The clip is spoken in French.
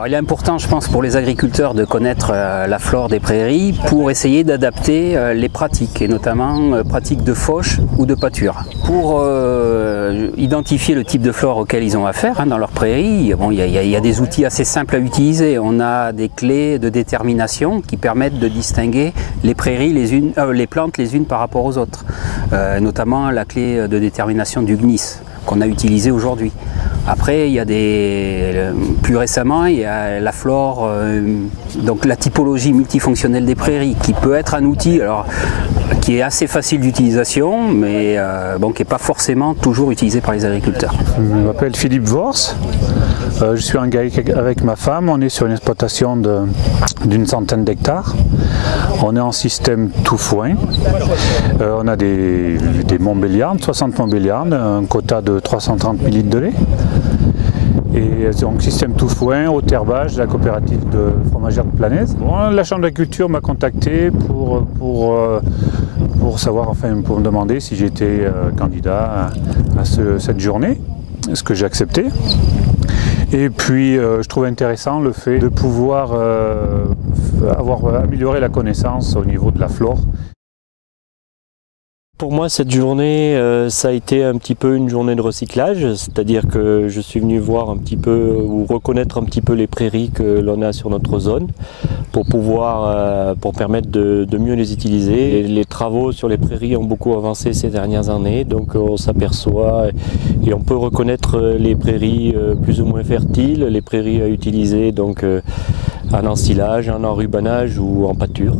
Alors, il est important, je pense, pour les agriculteurs de connaître la flore des prairies pour essayer d'adapter les pratiques, et notamment pratiques de fauche ou de pâture. Pour identifier le type de flore auquel ils ont affaire dans leur prairie, bon, il y a des outils assez simples à utiliser. On a des clés de détermination qui permettent de distinguer les prairies, les plantes les unes par rapport aux autres, notamment la clé de détermination du GNIS qu'on a utilisée aujourd'hui. Après, il y a plus récemment, il y a la flore, donc la typologie multifonctionnelle des prairies, qui peut être un outil qui est assez facile d'utilisation, mais qui n'est pas forcément toujours utilisé par les agriculteurs. Je m'appelle Philippe Vors, je suis en GAEC avec ma femme, on est sur une exploitation d'une centaine d'hectares. On est en système tout foin, on a des montbéliardes, 60 montbéliardes, un quota de 330 000 litres de lait. Et donc système tout foin au terbage de la coopérative de fromagère de Planaise. Bon, la Chambre d'agriculture m'a contacté pour savoir, enfin pour me demander si j'étais candidat à cette journée, ce que j'ai accepté. Et puis je trouve intéressant le fait de pouvoir avoir amélioré la connaissance au niveau de la flore. Pour moi, cette journée, ça a été un petit peu une journée de recyclage, c'est-à-dire que je suis venu voir un petit peu ou reconnaître un petit peu les prairies que l'on a sur notre zone pour permettre de mieux les utiliser. Et les travaux sur les prairies ont beaucoup avancé ces dernières années, donc on s'aperçoit et on peut reconnaître les prairies plus ou moins fertiles, les prairies à utiliser donc en ensilage, en enrubanage ou en pâture.